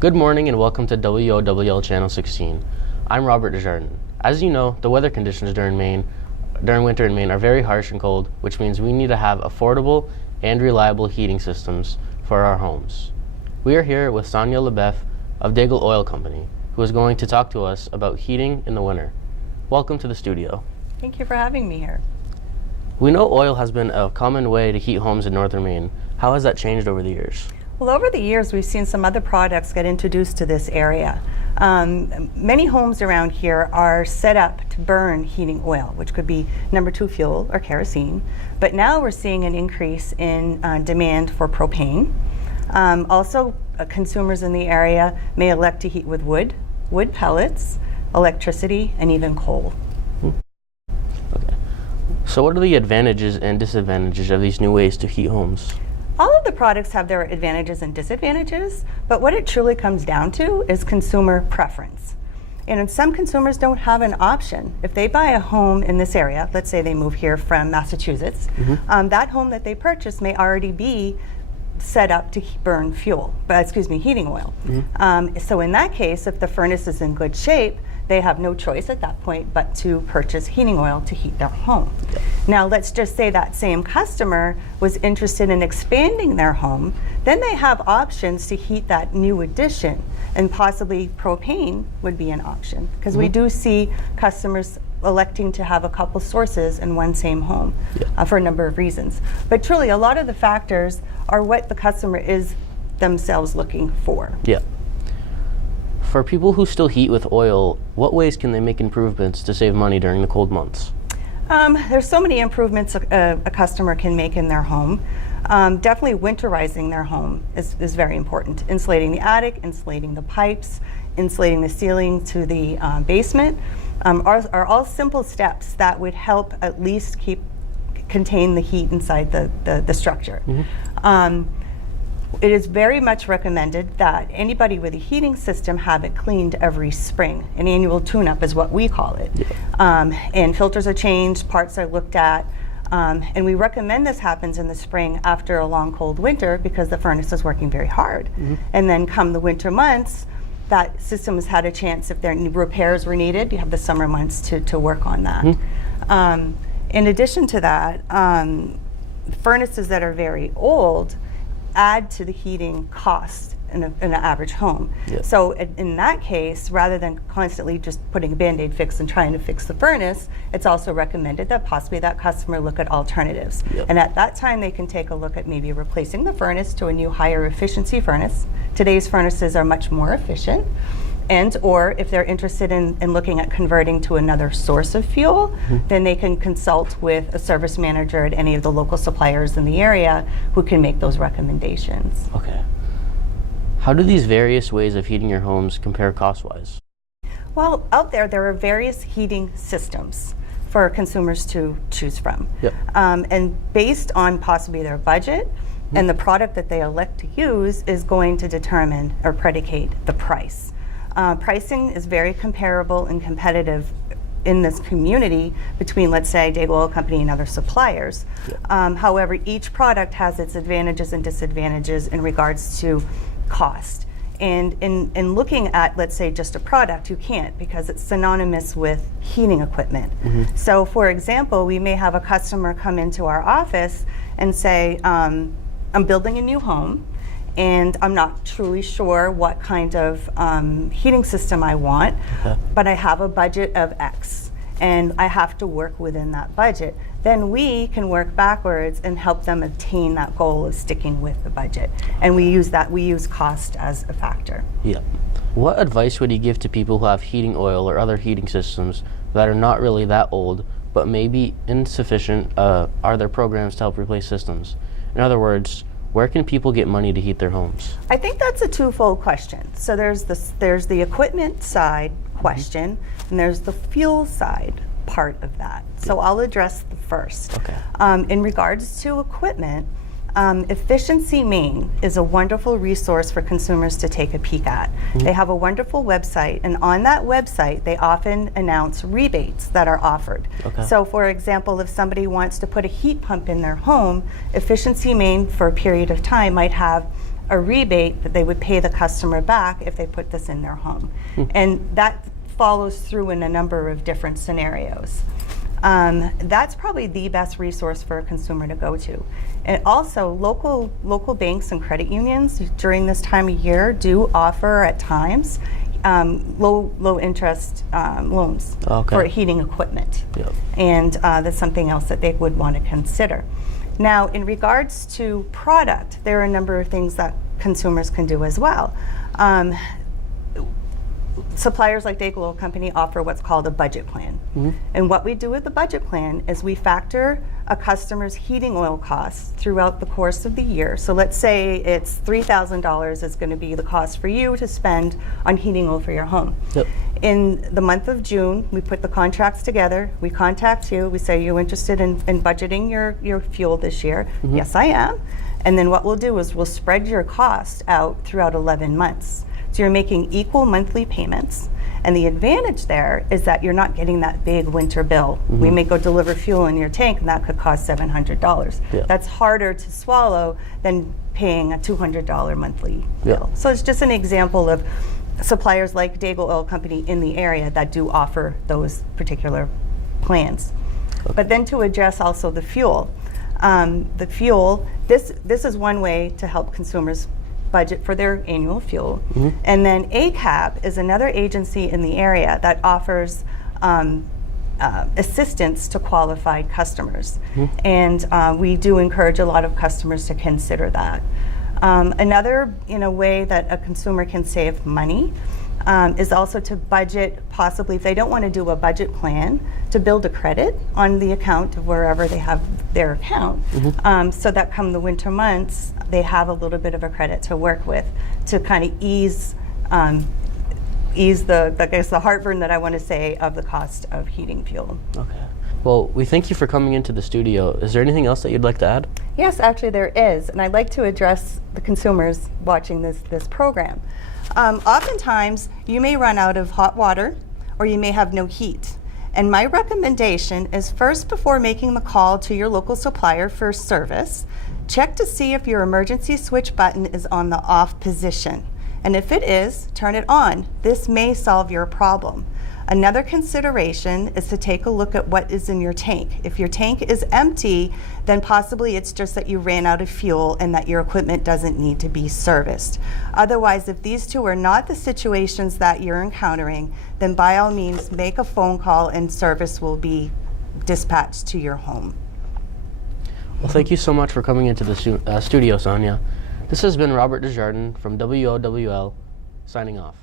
Good morning and welcome to WOWL Channel 16. I'm Robert Desjardins. As you know, the weather conditions during winter in Maine are very harsh and cold, which means we need to have affordable and reliable heating systems for our homes. We are here with Sonia LeBeff of Daigle Oil Company, who is going to talk to us about heating in the winter. Welcome to the studio. Thank you for having me here. We know oil has been a common way to heat homes in northern Maine. How has that changed over the years? Well, over the years, we've seen some other products get introduced to this area. Many homes around here are set up to burn heating oil, which could be number 2 fuel or kerosene. But now we're seeing an increase in demand for propane. Also, consumers in the area may elect to heat with wood pellets, electricity, and even coal. Okay. So what are the advantages and disadvantages of these new ways to heat homes? All of the products have their advantages and disadvantages, but what it truly comes down to is consumer preference. And some consumers don't have an option. If they buy a home in this area, let's say they move here from Massachusetts, that home that they purchase may already be set up to burn heating oil. So in that case, if the furnace is in good shape, they have no choice at that point but to purchase heating oil to heat their home. Now let's just say that same customer was interested in expanding their home, then they have options to heat that new addition, and possibly propane would be an option, because we do see customers electing to have a couple sources in one same home for a number of reasons. But truly, a lot of the factors are what the customer is themselves looking for. Yeah. For people who still heat with oil, what ways can they make improvements to save money during the cold months? There's so many improvements a customer can make in their home. Definitely winterizing their home is very important. Insulating the attic, insulating the pipes, insulating the ceiling to the basement are all simple steps that would help at least contain the heat inside the structure. It is very much recommended that anybody with a heating system have it cleaned every spring. An annual tune-up is what we call it. And filters are changed, parts are looked at, and we recommend this happens in the spring after a long cold winter because the furnace is working very hard. And then come the winter months, that system has had a chance, if there repairs were needed, you have the summer months to work on that. In addition to that, furnaces that are very old add to the heating cost in an average home. So in that case, rather than constantly just putting a Band-Aid fix and trying to fix the furnace, it's also recommended that possibly that customer look at alternatives. And at that time, they can take a look at maybe replacing the furnace to a new higher efficiency furnace. Today's furnaces are much more efficient. Or if they're interested in looking at converting to another source of fuel, then they can consult with a service manager at any of the local suppliers in the area who can make those recommendations. Okay. How do these various ways of heating your homes compare cost-wise? Well, out there are various heating systems for consumers to choose from. And based on possibly their budget and the product that they elect to use is going to determine or predicate the price. Pricing is very comparable and competitive in this community between, let's say, Daigle Oil Company and other suppliers. However, each product has its advantages and disadvantages in regards to cost. And in looking at, let's say, just a product, you can't, because it's synonymous with heating equipment. So, for example, we may have a customer come into our office and say, I'm building a new home, and I'm not truly sure what kind of heating system I want, but I have a budget of X, and I have to work within that budget. Then we can work backwards and help them attain that goal of sticking with the budget. And we use cost as a factor. What advice would you give to people who have heating oil or other heating systems that are not really that old, but maybe insufficient? Are there programs to help replace systems? In other words, where can people get money to heat their homes? I think that's a twofold question. So there's the equipment side question, and there's the fuel side part of that. So I'll address the first. In regards to equipment, Efficiency Maine is a wonderful resource for consumers to take a peek at. They have a wonderful website, and on that website they often announce rebates that are offered. So for example, if somebody wants to put a heat pump in their home, Efficiency Maine for a period of time might have a rebate that they would pay the customer back if they put this in their home. And that follows through in a number of different scenarios. That's probably the best resource for a consumer to go to. And also, local banks and credit unions during this time of year do offer at times low interest loans for heating equipment. Yep. And that's something else that they would want to consider. Now, in regards to product, there are a number of things that consumers can do as well. Suppliers like Daigle Oil Company offer what's called a budget plan. And what we do with the budget plan is we factor a customer's heating oil costs throughout the course of the year. So let's say it's $3,000 is going to be the cost for you to spend on heating oil for your home. Yep. In the month of June, we put the contracts together. We contact you. We say, you're interested in budgeting your fuel this year? Yes, I am. And then what we'll do is we'll spread your cost out throughout 11 months. So you're making equal monthly payments. And the advantage there is that you're not getting that big winter bill. We may go deliver fuel in your tank and that could cost $700. Yeah. That's harder to swallow than paying a $200 monthly bill. So it's just an example of suppliers like Daigle Oil Company in the area that do offer those particular plans. But then to address also the fuel. This is one way to help consumers budget for their annual fuel. And then ACAP is another agency in the area that offers assistance to qualified customers. And we do encourage a lot of customers to consider that. Another way that a consumer can save money is also to budget, possibly if they don't want to do a budget plan, to build a credit on the account of wherever they have their account, so that come the winter months, they have a little bit of a credit to work with to kind of ease the heartburn that I want to say of the cost of heating fuel. Okay. Well, we thank you for coming into the studio. Is there anything else that you'd like to add? Yes, actually there is, and I'd like to address the consumers watching this program. Oftentimes, you may run out of hot water or you may have no heat. And my recommendation is first, before making the call to your local supplier for service, check to see if your emergency switch button is on the off position. And if it is, turn it on. This may solve your problem. Another consideration is to take a look at what is in your tank. If your tank is empty, then possibly it's just that you ran out of fuel and that your equipment doesn't need to be serviced. Otherwise, if these two are not the situations that you're encountering, then by all means, make a phone call and service will be dispatched to your home. Well, thank you so much for coming into the studio, Sonia. This has been Robert Desjardins from WOWL, signing off.